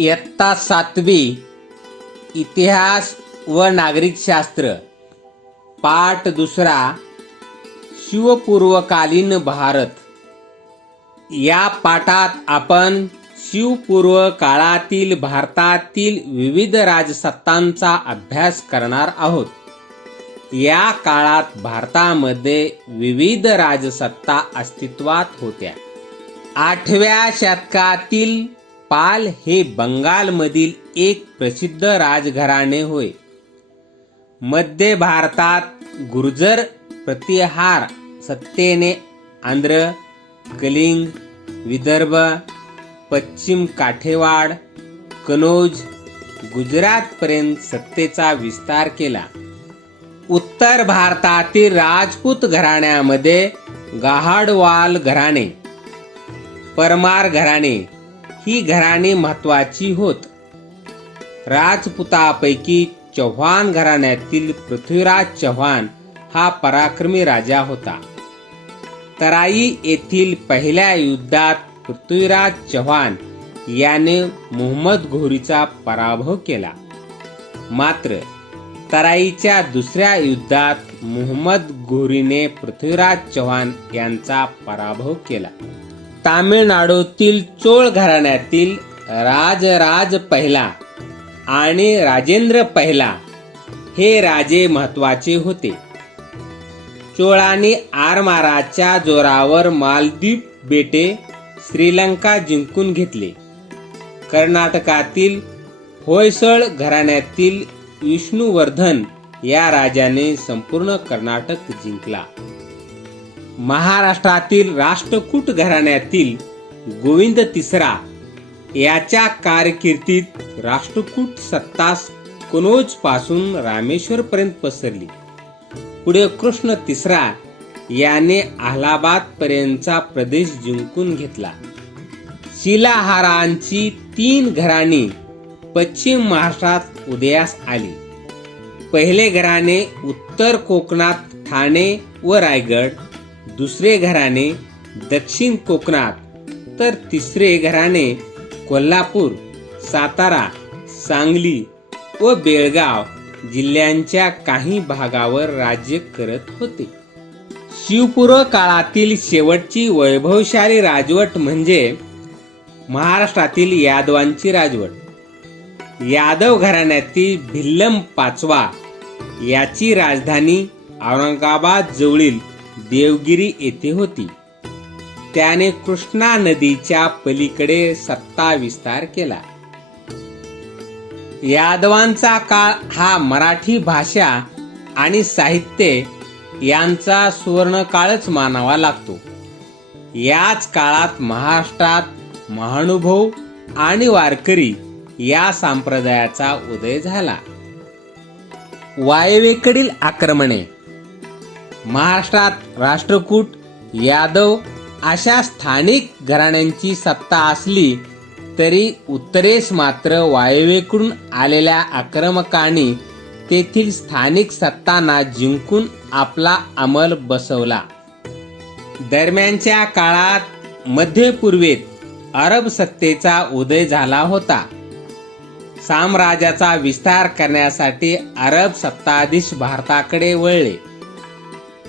इयत्ता 7वी इतिहास व नागरिकशास्त्र पाठ 2 शिवपूर्वकालीन भारत। या पाठात आपण शिवपूर्व काळातील भारतातील विविध राजसत्तांचा अभ्यास करणार आहोत। या काळात भारतामध्ये विविध राजसत्ता अस्तित्वात होत्या। 8व्या शतकातील पाल हे बंगालमधील एक प्रसिद्ध राजघराणे होय। मध्य भारतात गुर्जर प्रतिहार सत्तेने आंध्र, कलिंग, विदर्भ, पश्चिम काठेवाड, कनौज, गुजरातपर्यंत सत्तेचा विस्तार केला। उत्तर भारतातील राजपूत घराण्यामध्ये गाहाडवाल घराणे, परमार घराणे ही घराणे महत्त्वाची होत। राजपुतापैकी चौहान घराण्यातील पृथ्वीराज चौहान हा पराक्रमी राजा होता। तराई येथील पहिल्या युद्धात पृथ्वीराज चौहान याने मोहम्मद घोरीचा पराभव केला। मात्र तराईच्या दुसऱ्या युद्धात मोहम्मद घोरीने पृथ्वीराज चौहान यांचा पराभव केला। तामिळनाडूतील चोळ घराण्यातील राजराज पहिला आणि राजेंद्र पहिला हे राजे महत्त्वाचे होते। चोळांनी आरमाराच्या जोरावर मालदीव बेटे, श्रीलंका जिंकून घेतले। कर्नाटकातील होयसळ घराण्यातील विष्णुवर्धन या राजाने संपूर्ण कर्नाटक जिंकला। महाराष्ट्रातील राष्ट्रकूट घराण्यातील गोविंद तिसरा याच्या कारकिर्दीत राष्ट्रकूट सत्ता कनौज पासून रामेश्वर पर्यंत पसरली। पुढे कृष्ण तिसरा याने अलाहाबाद पर्यंतचा प्रदेश जिंकून घेतला। शिलाहारांची 3 घराणी पश्चिम महाराष्ट्रात उदयास आली। पहिले घराणे उत्तर कोकणात ठाणे व रायगड, दुसरे घराणे दक्षिण कोकणात, तर तिसरे घराणे कोल्हापूर, सातारा, सांगली व बेळगाव जिल्ह्यांच्या काही भागावर राज्य करत होते। शिवपूर्व काळातील शेवटची वैभवशाली राजवट म्हणजे महाराष्ट्रातील यादवांची राजवट। यादव घराण्यातील भिल्लम पाचवा याची राजधानी औरंगाबाद जवळील देवगिरी येथे होती। त्याने कृष्णा नदीच्या पलीकडे सत्ता विस्तार केला। यादवांचा काळ हा मराठी भाषा आणि साहित्य यांचा सुवर्णकाळच मानावा लागतो। याच काळात महाराष्ट्रात महानुभाव आणि वारकरी या संप्रदायाचा उदय झाला। वायव्येकडील आक्रमणे। महाराष्ट्रात राष्ट्रकूट, यादव अशा स्थानिक घराण्यांची सत्ता असली तरी उत्तरेस मात्र वायव्येकडून आलेल्या आक्रमकांनी तेथील स्थानिक सत्तांना जिंकून आपला अंमल बसवला। दरम्यानच्या काळात मध्यपूर्वेत अरब सत्तेचा उदय झाला होता। साम्राज्याचा विस्तार करण्यासाठी अरब सत्ताधीश भारताकडे वळले।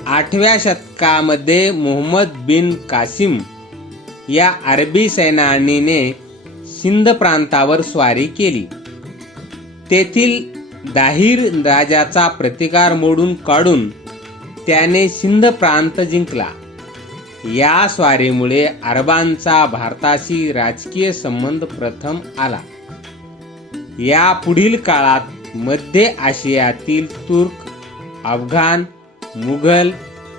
8व्या शतकामध्ये मोहम्मद बिन कासिम या अरबी सैन्याने सिंध प्रांतावर स्वारी केली। तेथील दाहिर राजाचा प्रतिकार मोडून काढून त्याने सिंध प्रांत जिंकला। या स्वारीमुळे अरबांचा भारताशी राजकीय संबंध प्रथम आला। या पुढील काळात मध्य आशियातील तुर्क, अफगाण, मुघल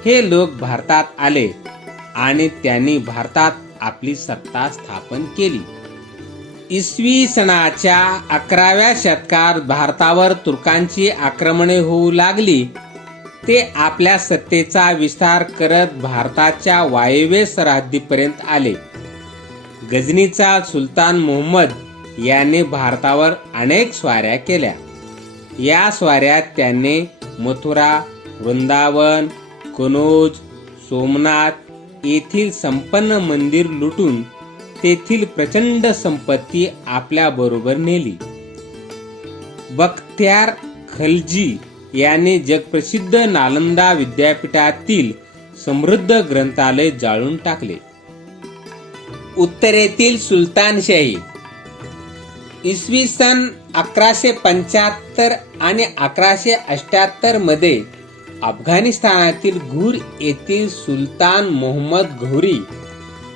हे लोक भारतात आले आणि त्यांनी भारतात आपली सत्ता स्थापन केली। इसवी सनाच्या 11व्या शतकात भारतावर तुर्कांची आक्रमणे होऊ लागली। ते आपल्या सत्तेचा विस्तार करत भारताच्या वायव्य सरहद्दीपर्यंत आले। गझनीचा सुलतान मोहम्मद याने भारतावर अनेक स्वाऱ्या केल्या। या स्वाऱ्यात त्याने मथुरा, वृंदावन, कनौज, सोमनाथ येथील संपन्न मंदिर लुटून तेथील प्रचंड संपत्ती आपल्या बरोबर नेली. बख्तियार खलजी याने जगप्रसिद्ध नालंदा विद्यापीठातील समृद्ध ग्रंथालय जाळून टाकले. उत्तरेतील सुलतानशाही. इसवी सन 1175 आणि 1178 मध्ये अफगाणिस्तानातील घुर येथील सुलतान मोहम्मद घोरी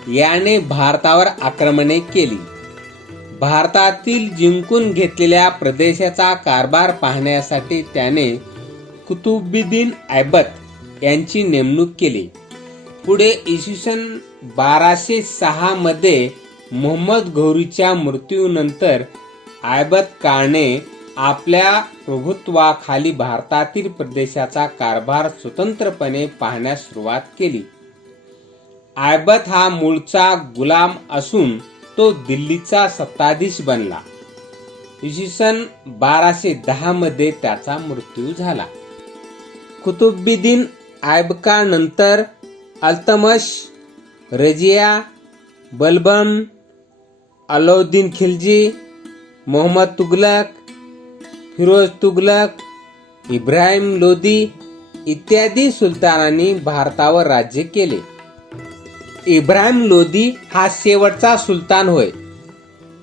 याने भारतावर आक्रमणे केली. भारतातील जिंकून घेतलेल्या प्रदेशाचा कारभार पाहण्यासाठी त्याने कुतुबुद्दीन ऐबक यांची नेमणूक केली. पुढे इसवी सन 1206 मध्ये मोहम्मद घोरीच्या मृत्यूनंतर ऐबकाने आपल्या प्रभुत्वाखाली भारतातील प्रदेशाचा कारभार स्वतंत्रपणे पाहण्यास सुरुवात केली. ऐबक हा मूळचा गुलाम असून तो दिल्लीचा सत्ताधीश बनला. इसवी सन 1210 मध्ये त्याचा मृत्यू झाला. कुतुबुद्दीन ऐबकानंतर अल्तमश, रजिया, बलबन, अलाउद्दीन खिलजी, मोहम्मद तुगलक, फिरोज तुगलक, इब्राहिम लोदी इत्यादी सुलतानांनी भारतावर राज्य केले. इब्राहिम लोदी हा शेवटचा सुलतान होय.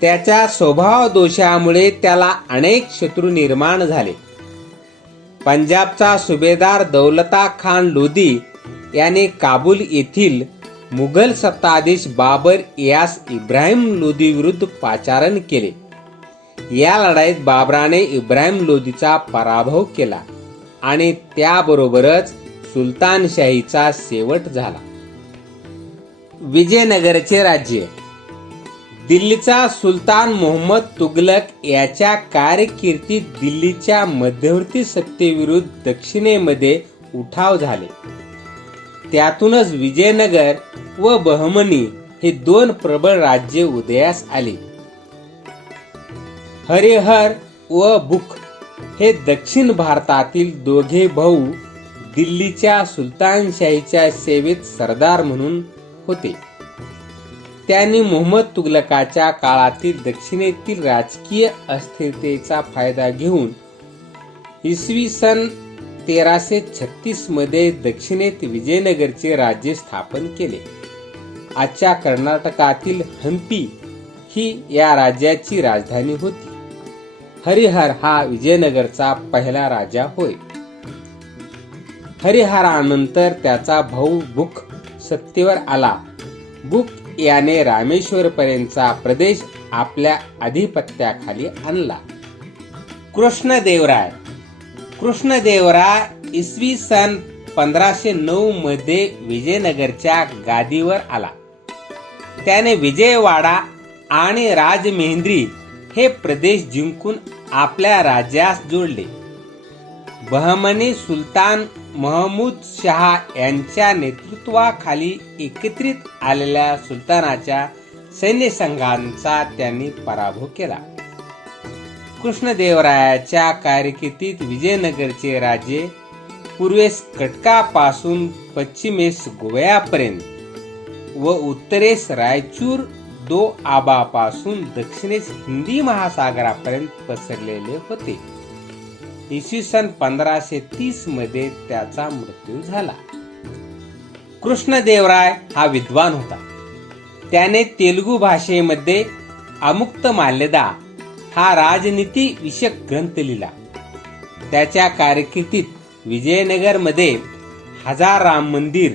त्याच्या स्वभाव दोषामुळे त्याला अनेक शत्रू निर्माण झाले. पंजाबचा सुभेदार दौलता खान लोदी याने काबूल येथील मुघल सत्ताधीश बाबर यास इब्राहिम लोदी विरुद्ध पाचारण केले. या लढाईत बाबराने इब्राहिम लोदीचा पराभव केला आणि त्याबरोबरच सुलतानशाहीचा शेवट झाला. विजयनगरचे राज्य. दिल्लीचा सुलतान मोहम्मद तुगलक याच्या कारकिर्दीत दिल्लीच्या मध्यवर्ती सत्तेविरुद्ध दक्षिणेमध्ये उठाव झाले. त्यातूनच विजयनगर व बहमनी हे दोन प्रबळ राज्ये उदयास आली. हरिहर व बुख हे दक्षिण भारतातील दोघे भाऊ दिल्लीच्या सुलतानशाहीच्या सेवेत सरदार म्हणून होते. त्यांनी मोहम्मद तुगलकाच्या काळातील दक्षिणेतील राजकीय अस्थिरतेचा फायदा घेऊन इसवी सन 1336 मध्ये दक्षिणेत विजयनगरचे राज्य स्थापन केले. आजच्या कर्नाटकातील हंपी ही या राज्याची राजधानी होती. हरिहर हा विजयनगरचा पहिला राजा होय. हरिहरानंतर त्याचा भाऊ बुख सत्तेवर आला. बुख याने रामेश्वरपर्यंतचा प्रदेश आपल्या अधिपत्याखाली आणला. कृष्णदेवराय. कृष्णदेवराय इसवी सन 1509 मध्ये विजयनगरच्या गादीवर आला. त्याने विजयवाडा आणि राजमेंद्री हे प्रदेश जिंकून आपल्या राज्यास जोडले. बहमनी सुलतान महमूद शहा यांच्या नेतृत्वाखाली एकत्रित आलेल्या सुलतानाच्या सैन्यसंघाचा त्यांनी पराभव केला. कृष्णदेवरायाच्या कारकिर्दीत विजयनगरचे राज्य पूर्वेस कटकापासून पश्चिमेस गोव्यापर्यंत व उत्तरेस रायचूर दोआबापासून दक्षिणेस हिंदी महासागरापर्यंत पसरलेले होते. इसवी सन 1530 मध्ये त्याचा मृत्यू झाला. कृष्णदेवराय हा विद्वान होता. त्याने तेलुगू भाषेमध्ये अमुक्त माल्यदा हा राजनीती विषयक ग्रंथ लिहिला. त्याच्या कारकिर्दीत विजयनगरमध्ये 1000 राम मंदिर,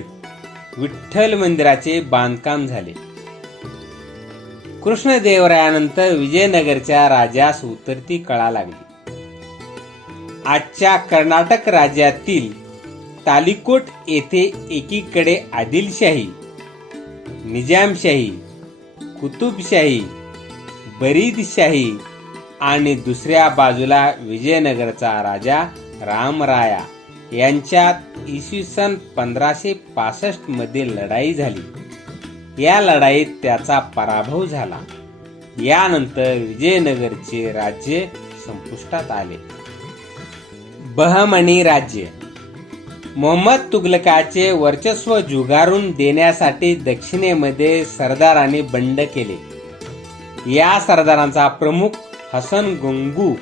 विठ्ठल मंदिराचे बांधकाम झाले. कृष्णदेवरायानंतर विजयनगरच्या राजास उतरती कळा लागली. आजच्या कर्नाटक राज्यातील तालिकोट येथे एकीकडे आदिलशाही, निजामशाही, कुतुबशाही, बरीदशाही आणि दुसऱ्या बाजूला विजयनगरचा राजा रामराया यांच्यात इसवी सन 1565 मध्ये लढाई झाली. या लढाईत त्याचा पराभव झाला. यानंतर विजयनगरचे राज्य संपुष्टात आले. बहमनी राज्य. मोहम्मद तुघलकाचे वर्चस्व झुगारून देण्यासाठी दक्षिणेमध्ये सरदारांनी बंड केले. या सरदारांचा प्रमुख हसन गंगू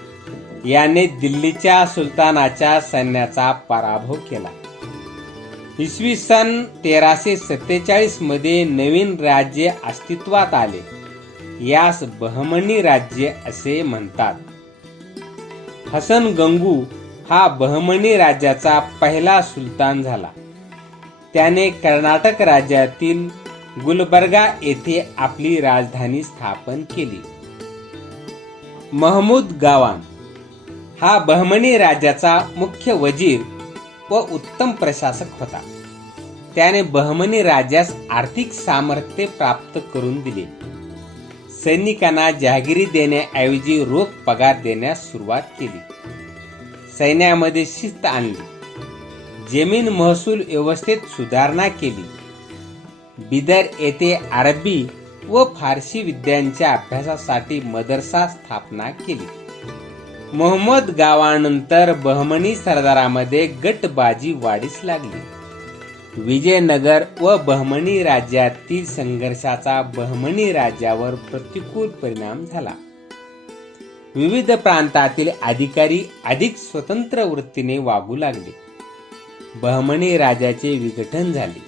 याने दिल्लीच्या सुलतानाच्या सैन्याचा पराभव केला. इसवी सन 1347 मध्ये नवीन राज्य अस्तित्वात आले. यास बहमनी राज्य असे म्हणतात. हसन गंगू हा बहमनी राज्याचा पहिला सुलतान झाला. त्याने कर्नाटक राज्यातील गुलबर्गा येथे आपली राजधानी स्थापन केली. महमूद गावान हा बहमनी राज्याचा मुख्य वजीर व उत्तम प्रशासक होता. त्याने बहमनी राज्यास आर्थिक सामर्थ्य प्राप्त करून दिले. सैनिकांना जहागिरी देण्याऐवजी रोख पगार देण्यास सुरुवात केली. सैन्यामध्ये शिस्त आणली. जमीन महसूल व्यवस्थेत सुधारणा केली. बिदर येथे अरबी व फारसी विद्यांच्या अभ्यासासाठी मदरसा स्थापना केली. मोहम्मद गावानंतर बहमनी सरदारामध्ये गटबाजी वाढीस लागली. विजयनगर व बहमनी राज्यातील संघर्षाचा बहमनी राज्यावर प्रतिकूल परिणाम झाला. विविध प्रांतातील अधिकारी अधिक स्वतंत्र वृत्तीने वागू लागले. बहमनी राज्याचे विघटन झाले.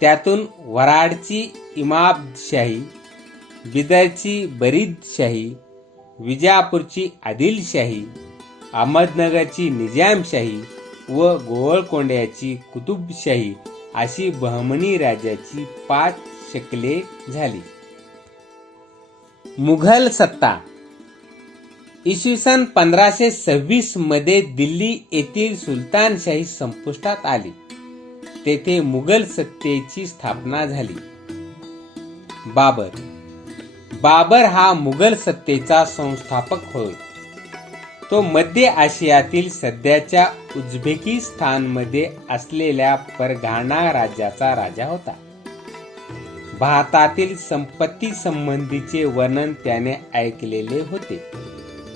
त्यातून वराडची इमादशाही, बिदरची बरीदशाही, विजापूरची आदिलशाही, अहमदनगरची निजामशाही व गोवळकोंड्याची कुतुबशाही अशी बहमनी राज्याची 5 शकले झाली. मुघल सत्ता इसवी सन 1526 मध्ये दिल्ली येथील सुलतानशाही संपुष्टात आली. तेथे मुघल सत्तेची स्थापना झाली. बाबर हा मुघल सत्तेचा संस्थापक होय. तो मध्य आशियातील सध्याच्या उझबेकिस्तानमध्ये असलेल्या परगाणा राज्याचा राजा होता. भारतातील संपत्ती संबंधीचे वर्णन त्याने ऐकलेले होते,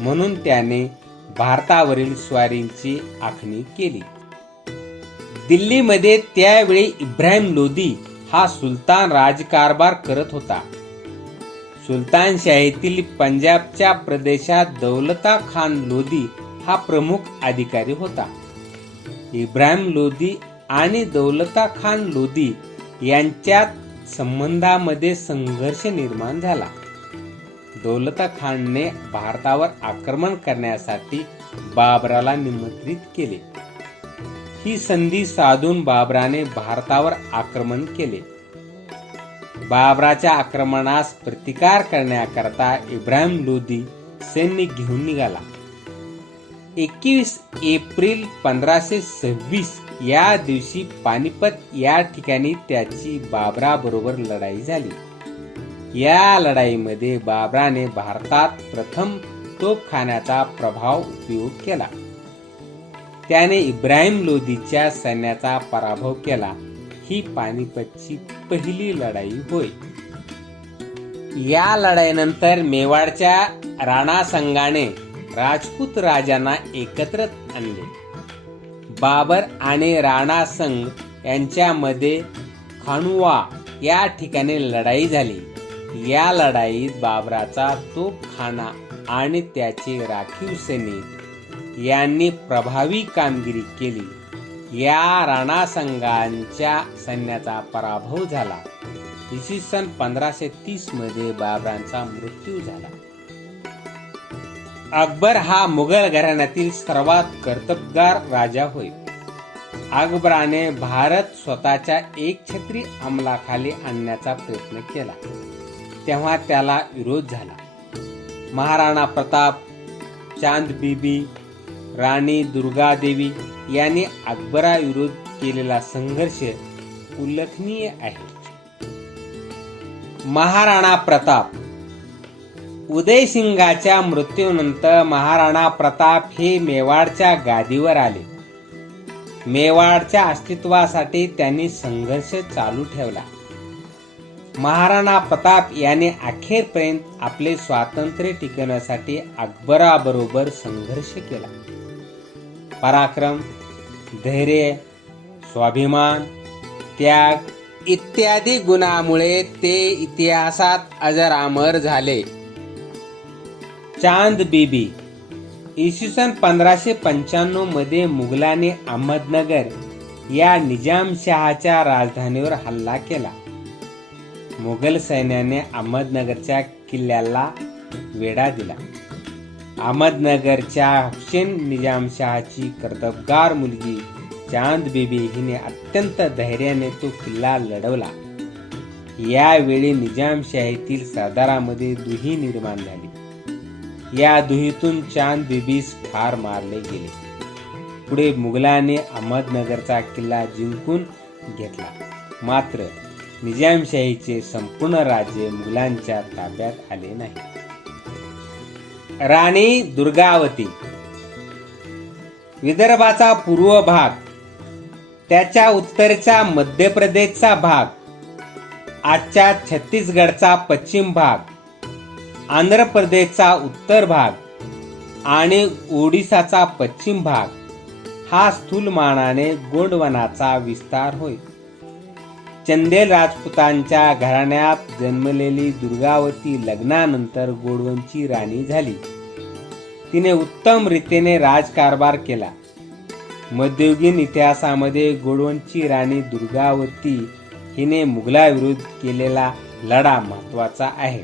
म्हणून त्याने भारतावरील स्वारींची आखणी केली. दिल्लीमध्ये त्यावेळी इब्राहिम लोदी हा सुलतान राजकारभार करत होता. सुलतानशाहीतील पंजाबच्या प्रदेशात दौलता खान लोदी हा प्रमुख अधिकारी होता. इब्राहिम लोदी आणि दौलता खान लोदी यांच्यात संबंधामध्ये संघर्ष निर्माण झाला. दौलता खानने भारतावर आक्रमण करण्यासाठी बाबराला निमंत्रित केले. ही संधी साधून बाबराने भारतावर आक्रमण केले. बाबराच्या आक्रमणास प्रतिकार करण्याकरता इब्राहिम लोदी सैन्य घेऊन निघाला. 21 एप्रिल 1526 या दिवशी पानिपत या ठिकाणी त्याची बाबराबरोबर लढाई झाली. या लढाईमध्ये बाबराने भारतात प्रथम तोफखान्याचा प्रभाव उपयोग केला. त्याने इब्राहिम लोदीच्या सैन्याचा पराभव केला. ही पानिपतची पहिली लढाई होय. या लढाईनंतर मेवाडच्या राणा संघाने राजपूत राजांना एकत्र आणले. बाबर आणि राणा संघ यांच्यामध्ये खानुवा या ठिकाणी लढाई झाली. या लढाईत बाबराचा तोफखाना आणि त्याचे राखीव सैनिक यांनी प्रभावी कामगिरी केली. या राणा संघांच्या सैन्याचा पराभव झाला. इसवी सन 1530 मध्ये बाबरांचा मृत्यू झाला. अकबर हा मुघल घराण्यातील सर्वात कर्तबगार राजा होय. अकबराने भारत स्वतःच्या एकछत्री अंमलाखाली आणण्याचा प्रयत्न केला, तेव्हा त्याला विरोध झाला. महाराणा प्रताप, चांद बीबी, राणी दुर्गादेवी यांनी अकबराविरोध केलेला संघर्ष उल्लेखनीय आहे. महाराणा प्रताप उदयसिंहाच्या मृत्यूनंतर महाराणा प्रताप हे मेवाडच्या गादीवर आले. मेवाडच्या अस्तित्वासाठी त्यांनी संघर्ष चालू ठेवला. महाराणा प्रताप याने अखेरपर्यंत आपले स्वातंत्र्य टिकवण्यासाठी अकबराबरोबर संघर्ष केला. पराक्रम, धैर्य स्वाभिमान, त्याग इत्यादी गुणामुळे ते इतिहासात अजरामर झाले. चांद बीबी. इसवी सन 1595 मध्ये मुघलांनी अहमदनगर या निजामशहाच्या राजधानीवर हल्ला केला. मुघल सैन्याने अहमदनगरच्या किल्ल्याला वेढा दिला. अहमदनगरच्या हुसेन निजामशहाची कर्तबगार मुलगी चांद बीबी हिने अत्यंत धैर्याने तो किल्ला लढवला. यावेळी निजामशाहीतील सरदारामध्ये दुही निर्माण झाली. या दुहीतून चांद बीबीस ठार मारले गेले. पुढे मुघलांनी अहमदनगरचा किल्ला जिंकून घेतला. मात्र निजामशाहीचे संपूर्ण राज्य मुघलांच्या ताब्यात आले नाही. राणी दुर्गावती. विदर्भाचा पूर्व भाग, त्याच्या उत्तरेचा मध्य प्रदेशचा भाग, आजच्या छत्तीसगडचा पश्चिम भाग, आंध्र प्रदेशचा उत्तर भाग आणि ओडिसाचा पश्चिम भाग हा स्थूलमानाने गोंडवनाचा विस्तार होय. चंदेल राजपुतांच्या घराण्यात जन्मलेली दुर्गावती लग्नानंतर गोंडवनची राणी झाली. तिने उत्तम रीतीने राजकारभार केला. मध्ययुगीन इतिहासामध्ये गोंडवनची राणी दुर्गावती हिने मुघलाविरुद्ध केलेला लढा महत्वाचा आहे.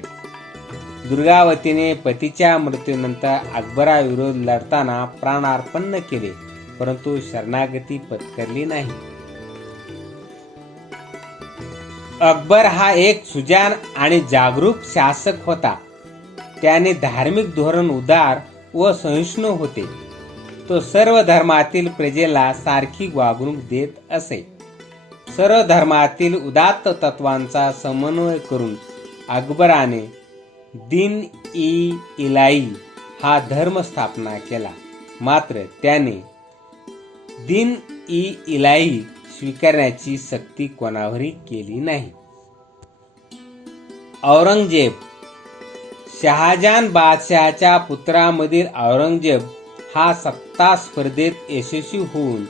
दुर्गावतीने पतीच्या मृत्यूनंतर अकबराविरुद्ध लढताना प्राणार्पण केले, परंतु शरणागती पत्करली नाही. अकबर हा एक सुजाण आणि जागरूक शासक होता. त्याने धार्मिक धोरण उदार व सहिष्णू होते. तो सर्व धर्मातील प्रजेला सारखी वागणूक देत असे. सर्व धर्मातील उदात्त तत्वांचा समन्वय करून अकबराने दीन-ई-इलाही हा धर्म स्थापना केला. मात्र त्याने दीन-ई-इलाही स्वीकारण्याची सक्ती कोणावरही केली नाही. औरंगजेब. शहाजहान बादशहाच्या पुत्रामधील औरंगजेब हा सत्ता स्पर्धेत यशस्वी होऊन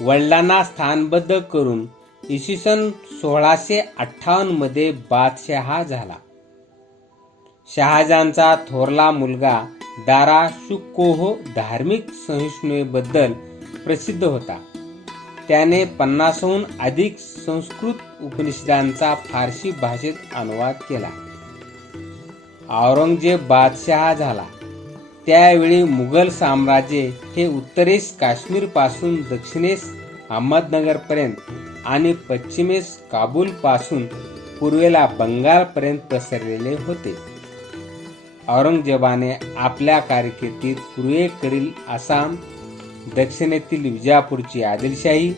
वडिलांना स्थानबद्ध करून इसवी सन 1658 मध्ये बादशहा झाला. शहाजहानचा थोरला मुलगा दारा शुकोह धार्मिक सहिष्णुतेबद्दल प्रसिद्ध होता. त्याने 50हून अधिक संस्कृत उपनिषदांचा फारसी भाषेत अनुवाद केला. औरंगजेब बादशहा झाला त्यावेळी मुघल साम्राज्य हे उत्तरेस काश्मीर पासून दक्षिणेस अहमदनगर पर्यंत आणि पश्चिमेस काबूल पासून पूर्वेला बंगाल पर्यंत पसरलेले होते. औरंगजेबाने आपल्या कारकिर्दीत पूर्वेकडील आसाम, दक्षिणेतील विजापूरची आदिलशाही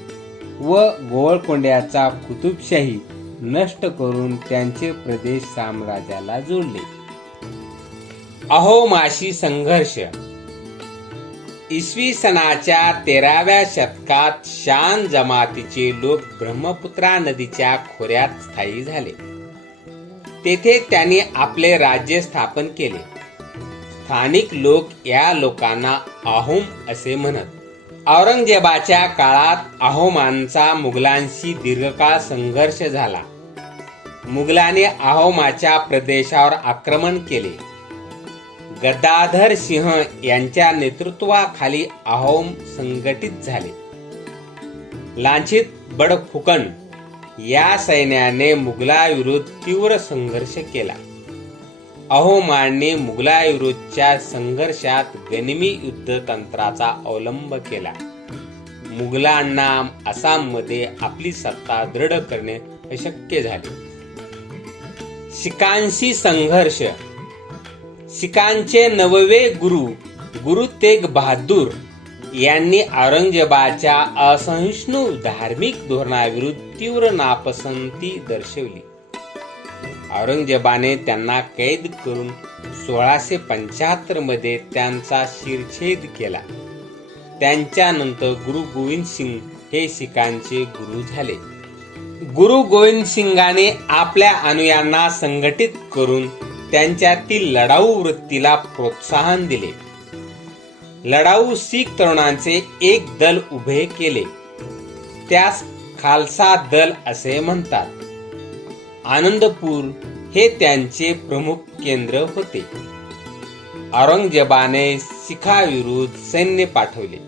व गोवळकोंड्याचा कुतुबशाही नष्ट करून त्यांचे प्रदेश साम्राज्याला जोडले. अहोमाशी संघर्ष. इसवी सनाच्या 13व्या शतकात शान जमातीचे लोक ब्रह्मपुत्रा नदीच्या खोऱ्यात स्थायी झाले. तेथे त्यांनी आपले राज्य स्थापन केले. स्थानिक लोक या लोकांना अहोम असे म्हणत. औरंगजेबाच्या काळात अहोमांचा मुघलांशी दीर्घकाळ संघर्ष झाला. मुघलांनी अहोमाच्या प्रदेशावर आक्रमण केले. गदाधर सिंह यांच्या नेतृत्वाखाली अहोम संघटित झाले. लांछित बडफुकन या सैन्याने मुघलाविरुद्ध तीव्र संघर्ष केला. अहोमांनी मुघलाविरुद्धच्या संघर्षात गनिमी युद्ध तंत्राचा अवलंब केला. मुघलांना आसाममध्ये आपली सत्ता दृढ करणे अशक्य झाले. शिखांशी संघर्ष. शिखांचे 9वे गुरु तेग बहादूर यांनी औरंगजेबाच्या असहिष्णु धार्मिक धोरणाविरुद्ध तीव्र नापसंती दर्शवली. औरंगजेबाने त्यांना कैद करून 1675 मध्ये त्यांचा शिरच्छेद केला. त्यांच्यानंतर गुरु गोविंद सिंग हे शिखांचे गुरु झाले. गुरु गोविंद सिंगाने आपल्या अनुयायांना संघटित करून त्यांच्यातील लढाऊ वृत्तीला प्रोत्साहन दिले. लढाऊ शीख तरुणांचे एक दल उभे केले. त्यास खालसा दल असे म्हणतात. आनंदपूर हे त्यांचे प्रमुख केंद्र होते. औरंगजेबाने शिखाविरुद्ध सैन्य पाठवले.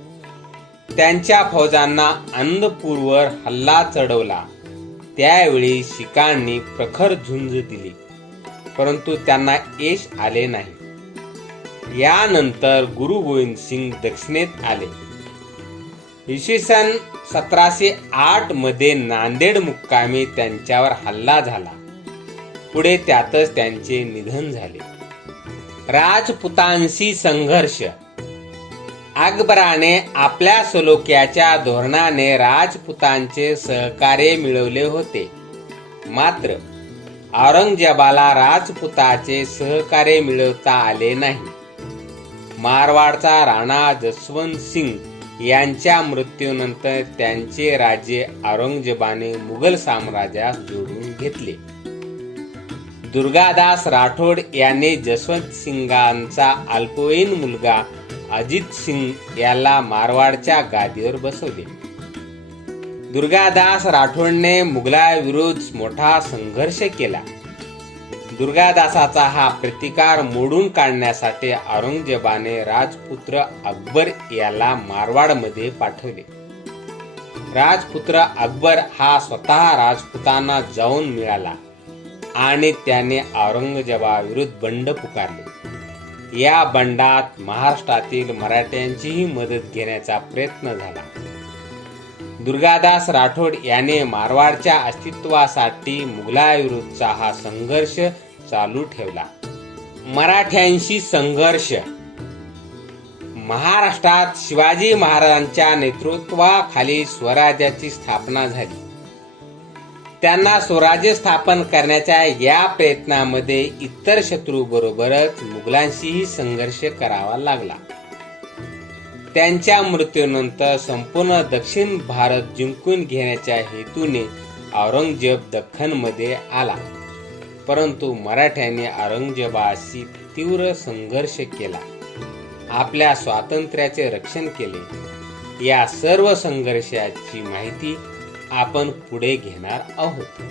त्यांच्या फौजांना आनंदपूरवर हल्ला चढवला. त्यावेळी शिखांनी प्रखर झुंज दिली, परंतु त्यांना यश आले नाही. यानंतर गुरु गोविंद सिंग दक्षिणेत आले. इसवी सन 1708 मध्ये नांदेड मुक्कामी त्यांच्यावर हल्ला झाला. पुढे त्यातच त्यांचे निधन झाले. राजपुतांशी संघर्ष. अकबराने आपल्या सलोख्याच्या धोरणाने राजपुतांचे सहकार्य मिळवले होते. मात्र औरंगजेबाला राजपुताचे सहकार्य मिळवता आले नाही. मारवाडचा राणा जसवंत सिंग यांच्या मृत्यूनंतर त्यांचे राज्य औरंगजेबाने मुघल साम्राज्यास जोडून घेतले. दुर्गादास राठोड याने जसवंत सिंगांचा अल्पवयीन मुलगा अजित सिंग याला मारवाडच्या गादीवर बसवले. दुर्गादास राठोडने मुघलाविरुद्ध मोठा संघर्ष केला. दुर्गादासाचा हा प्रतिकार मोडून काढण्यासाठी औरंगजेबाने राजपुत्र अकबर याला मारवाडमध्ये पाठवले. राजपुत्र अकबर हा स्वतः राजपुतांना जाऊन मिळाला आणि त्याने औरंगजेबाविरुद्ध बंड पुकारले. या बंडात महाराष्ट्रातील मराठ्यांचीही मदत घेण्याचा प्रयत्न झाला. दुर्गादास राठोड याने मारवाडच्या अस्तित्वासाठी मुघलाविरुद्धचा हा संघर्ष चालू ठेवला. मराठ्यांशी संघर्ष. महाराष्ट्रात शिवाजी महाराजांच्या नेतृत्वाखाली स्वराज्याची स्थापना झाली. त्यांना स्वराज्य स्थापन करण्याच्या या प्रयत्नामध्ये इतर शत्रूबरोबरच मुघलांशीही संघर्ष करावा लागला. त्यांच्या मृत्यूनंतर संपूर्ण दक्षिण भारत जिंकून घेण्याच्या हेतूने औरंगजेब दख्खनमध्ये आला, परंतु मराठ्यांनी औरंगजेबाशी तीव्र संघर्ष केला, आपल्या स्वातंत्र्याचे रक्षण केले. या सर्व संघर्षाची माहिती आपण पुढे घेणार आहोत.